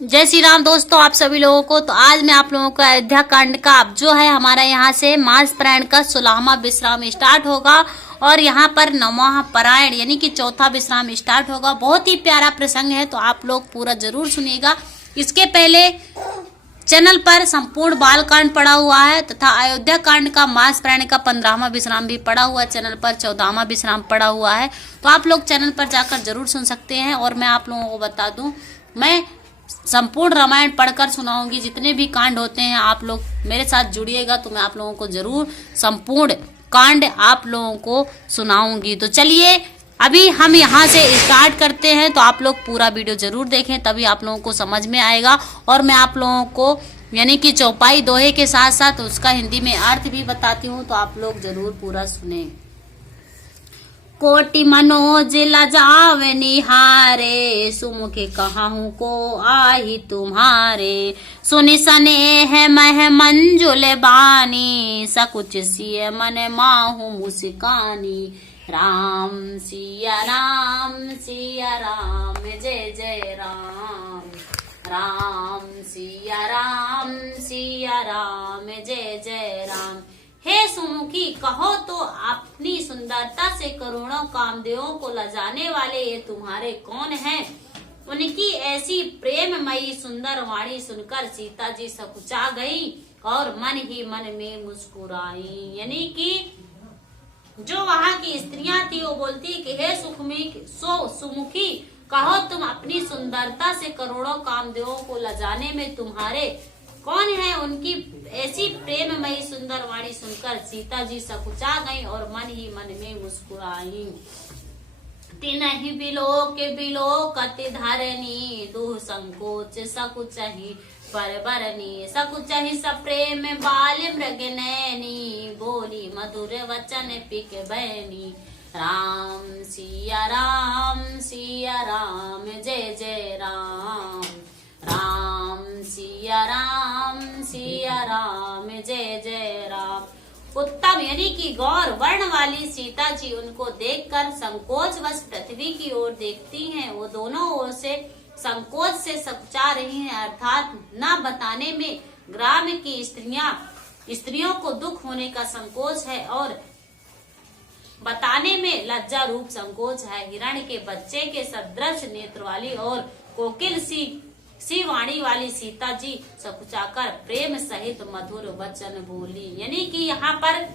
जय श्री राम दोस्तों, आप सभी लोगों को। तो आज मैं आप लोगों को अयोध्या कांड का जो है हमारा यहाँ से मास पारायण का 16वां विश्राम स्टार्ट होगा और यहाँ पर 9वां पारायण यानी कि चौथा विश्राम स्टार्ट होगा। बहुत ही प्यारा प्रसंग है, तो आप लोग पूरा जरूर सुनिएगा। इसके पहले चैनल पर संपूर्ण बाल कांड पड़ा हुआ है तथा अयोध्या कांड का मास पारायण का 15वां विश्राम भी पड़ा हुआ है। चैनल पर 14वां विश्राम पड़ा हुआ है, तो आप लोग चैनल पर जाकर जरूर सुन सकते हैं। और मैं आप लोगों को बता दूं, मैं संपूर्ण रामायण पढ़कर सुनाऊंगी। जितने भी कांड होते हैं आप लोग मेरे साथ जुड़िएगा तो मैं आप लोगों को जरूर संपूर्ण कांड आप लोगों को सुनाऊंगी। तो चलिए अभी हम यहाँ से स्टार्ट करते हैं। तो आप लोग पूरा वीडियो जरूर देखें, तभी आप लोगों को समझ में आएगा। और मैं आप लोगों को यानी कि चौपाई दोहे के साथ साथ उसका हिंदी में अर्थ भी बताती हूँ, तो आप लोग जरूर पूरा सुने। कोटि मनोज लजावे निहारे, सुमुखे कहूँ को आही तुम्हारे। सुनि स्नेह मह मंजुल बानी, सकुच सिय मन माहू मुस्कानी। राम सिया राम सिया राम, जय जय राम। राम सिया राम, जय जय राम। हे सुमुखी, कहो तो अपनी सुंदरता से करोड़ों कामदेवों को लजाने वाले ये तुम्हारे कौन हैं? उनकी ऐसी प्रेममयी सुंदर वाणी सुनकर सीता जी सकुचा गई और मन ही मन में मुस्कुराई। यानी कि जो वहां की स्त्रियां थी वो बोलती कि हे सुमुखी, कहो तुम अपनी सुंदरता से करोड़ों कामदेवों को लजाने में तुम्हारे कौन है? उनकी ऐसी प्रेममयी सुंदर वाणी सुनकर सीता जी सकुचा गई और मन ही मन में मुस्कुराई। तिनहि बिलोकति धरनी, दुह संकोच सकुचहि परबरनी। सकुचहि सप्रेम बाल मृग नैनी, बोली मधुर वचन पिक बैनी। राम सिया राम, जय जय राम। राम सिया राम, जय जय राम। उत्तम यानी कि गौर वर्ण वाली सीता जी उनको देखकर संकोचवश पृथ्वी की ओर देखती हैं। वो दोनों ओर से संकोच से सकुचा रही हैं, अर्थात न बताने में ग्राम की स्त्रियों को दुख होने का संकोच है और बताने में लज्जा रूप संकोच है। हिरण के बच्चे के सदृश नेत्र वाली और कोकिल सी वाणी वाली सीता जी सकुचाकर प्रेम सहित मधुर वचन बोली। यानी कि यहाँ पर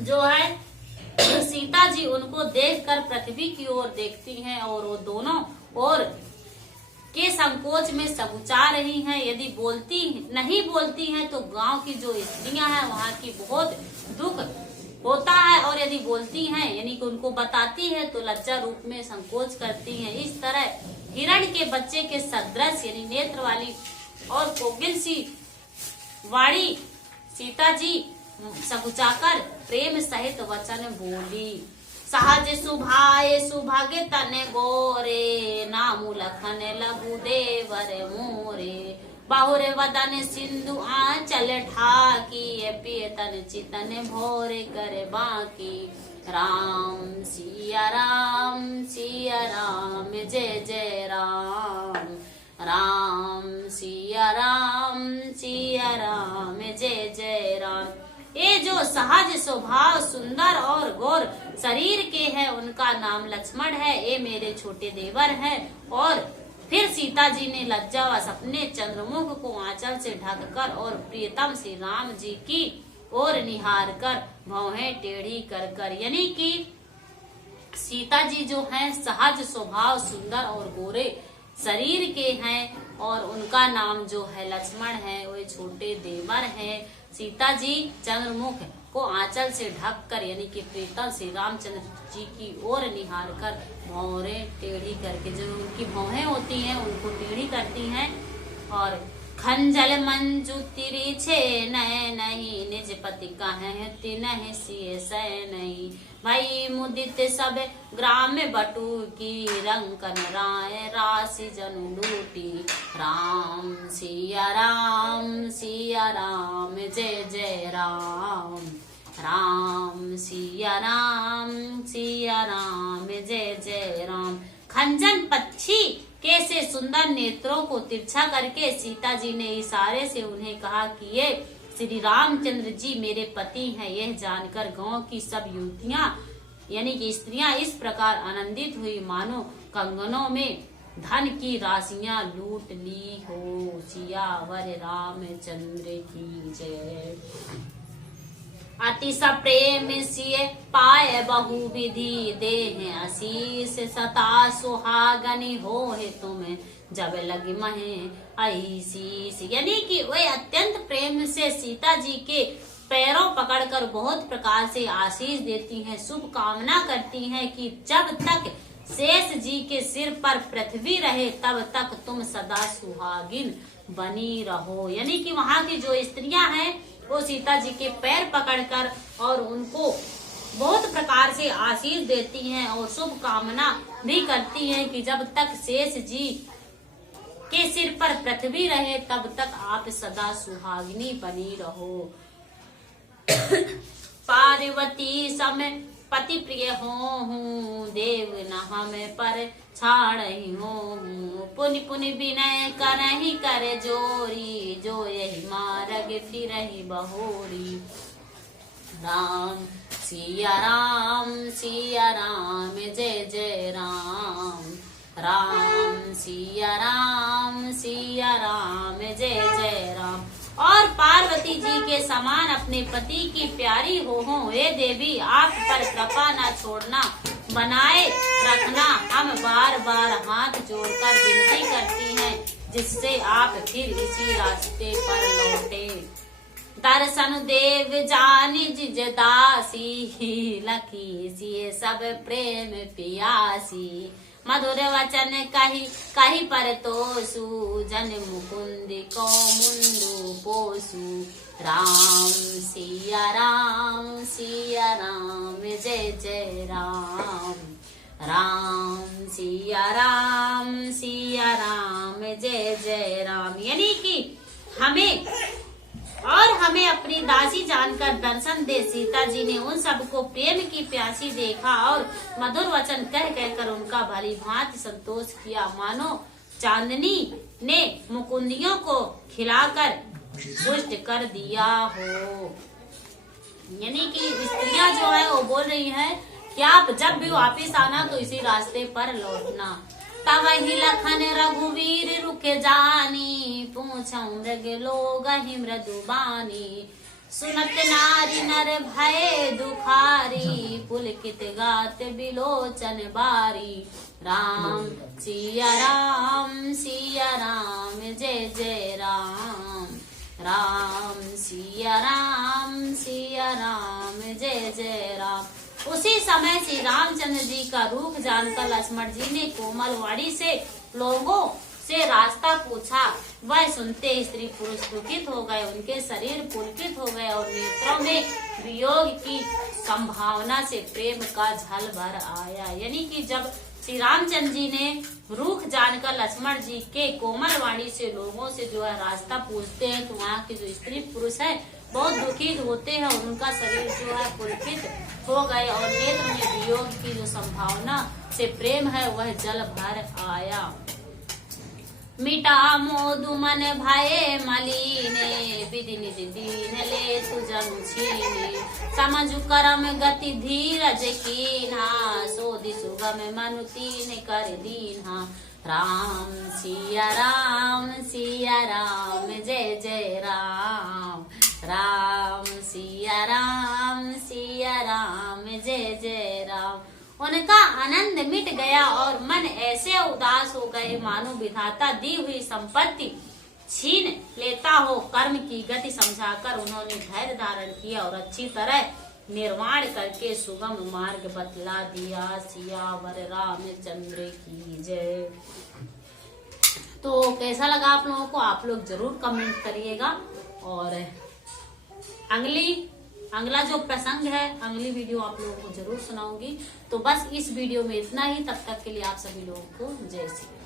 जो है सीता जी उनको देखकर पृथ्वी की ओर देखती हैं और वो दोनों ओर के संकोच में सकुचा रही हैं। यदि नहीं बोलती हैं तो गांव की जो स्त्रियां हैं वहां की बहुत दुख होता है, और यदि बोलती हैं यानी कि उनको बताती है तो लज्जा रूप में संकोच करती हैं। इस तरह हिरण के बच्चे के सदृश यानी नेत्र वाली और कोकिल सी वाणी सीता जी सकुचाकर प्रेम सहित वचन बोली। सहज सुभाए सुभागे तन गोरे, नामु लखन लघु देवर मोरे। बाहुरे वदन सिंधु आंचल ढाकी, पियतन चितन भोरे करे बाकी। राम सिया राम, जय जय राम। राम सिया राम, जय जय राम। ये जो सहज स्वभाव सुंदर और गौर शरीर के हैं उनका नाम लक्ष्मण है। ये मेरे छोटे देवर हैं। और फिर सीता जी ने लज्जावश अपने चंद्रमुख को आंचल से ढककर और प्रियतम श्री राम जी की ओर निहार कर भौहें टेढ़ी कर यानी कि सीता जी जो हैं सहज स्वभाव सुंदर और गोरे शरीर के हैं और उनका नाम जो है लक्ष्मण है, वो छोटे देवर हैं। सीता जी चंद्रमुख को आंचल से ढककर यानी कि प्रीतम श्री रामचंद्र जी की ओर निहार कर भौरें टेढ़ी करके, जो उनकी भौहें होती हैं उनको टेढ़ी करती हैं। और खंजल मंजू तिरछे नय नहीं, निज पति कहे तिनहि सिय सय नहीं। भई मुदित सब ग्राम बटू की, रंकन राय राशि जनु लूटी। राम सिया राम, जय जय राम। राम सिया राम, जय जय राम। खंजन पक्षी कैसे सुंदर नेत्रों को तिरछा करके सीता जी ने इशारे से उन्हें कहा कि ये श्री रामचंद्र जी मेरे पति हैं। यह जानकर गांव की सब युवतियां यानी कि स्त्रियां इस प्रकार आनंदित हुई मानो कंगनों में धन की राशियां लूट ली हो। सियावर रामचंद्र की जय। अतिश प्रेम सिय पाए बहु विधि देह आशीष सता सुहागनी हो है तुम्हें जब लगी महे आशीष। यानी कि वे अत्यंत प्रेम से सीता जी के पैरों पकड़कर बहुत प्रकार से आशीष देती हैं, शुभ कामना करती हैं कि जब तक शेष जी के सिर पर पृथ्वी रहे तब तक तुम सदा सुहागिन बनी रहो। यानी कि वहाँ की जो स्त्रियां हैं वो सीता जी के पैर पकड़कर और उनको बहुत प्रकार से आशीष देती हैं और शुभ कामना भी करती हैं कि जब तक शेष जी के सिर पर पृथ्वी रहे तब तक आप सदा सुहागिनी बनी रहो। पार्वती समय पति प्रिय हो देव न हमें पर छाड़ही हो पुनि पुनि विनय करही करे जोरी जो यही मार्ग फिरही बहोरी। राम सिया राम जय जय राम। राम सिया राम जय जय राम। और पार्वती जी के समान अपने पति की प्यारी हो हे देवी आप पर कृपा न छोड़ना बनाए रखना। हम बार बार हाथ जोड़कर विनती करती हैं जिससे आप फिर इसी रास्ते पर लौटे। दर्शन देव जानी जिज दासी लखी सी सब प्रेम पियासी। मधुर वचन कही पर तोसु जन मुकुंद को मुंदु पोसु। राम सिया राम जय जय राम। राम सिया राम जय जय राम। यानी कि हमें अपनी दासी जानकर दर्शन दे। सीता जी ने उन सबको प्रेम की प्यासी देखा और मधुर वचन कह कहकर उनका भली भांति संतोष किया मानो चांदनी ने मुकुंदियों को खिलाकर पुष्ट कर दिया हो। यानी कि स्त्रियां जो है वो बोल रही है कि आप जब भी वापिस आना तो इसी रास्ते पर लौटना। तब ही लखन रघुवीर रुके जानी पूछऊं मृग लोग ही मृदुबानी। सुनत नारी नर भय दुखारी पुलकित गात बिलोचन बारी। राम सिया राम जय जय राम। राम सिया राम जय जय राम। उसी समय श्री रामचंद्र जी का रूप जानकर लक्ष्मण जी ने कोमल वाणी से लोगों से रास्ता पूछा। वह सुनते स्त्री पुरुष दुखित हो गए, उनके शरीर पुलकित हो गए और नेत्रों में वियोग की संभावना से प्रेम का झल भर आया। यानी कि जब श्री रामचंद्र जी ने रूख जानकर लक्ष्मण जी के कोमल वाणी से लोगों से जो है रास्ता पूछते हैं तो वहाँ के जो स्त्री पुरुष है बहुत दुखित होते हैं और उनका शरीर जो है पुलकित हो गए और नेत्र में वियोग की जो संभावना से प्रेम है वह जल भर आया। मिटा मोदु मन भये मलीने विधि निधि दीन ले तुझनु छीने। समझु करम गति धीरज कीन्हा सोधि सुगम मनु तीन कर दीन्हा। राम सिया राम जय जय राम। राम सिया राम जय जय राम। उनका आनंद मिट गया और मन ऐसे उदास हो गए मानो विधाता दी हुई संपत्ति छीन लेता हो। कर्म की गति समझाकर उन्होंने धैर्य धारण किया और अच्छी तरह निर्वाण करके सुगम मार्ग बतला दिया। सियावर रामचंद्र की जय। तो कैसा लगा आप लोगों को, आप लोग जरूर कमेंट करिएगा। और अगला जो प्रसंग है अगली वीडियो आप लोगों को जरूर सुनाऊंगी। तो बस इस वीडियो में इतना ही। तब तक के लिए आप सभी लोगों को जय श्री राम।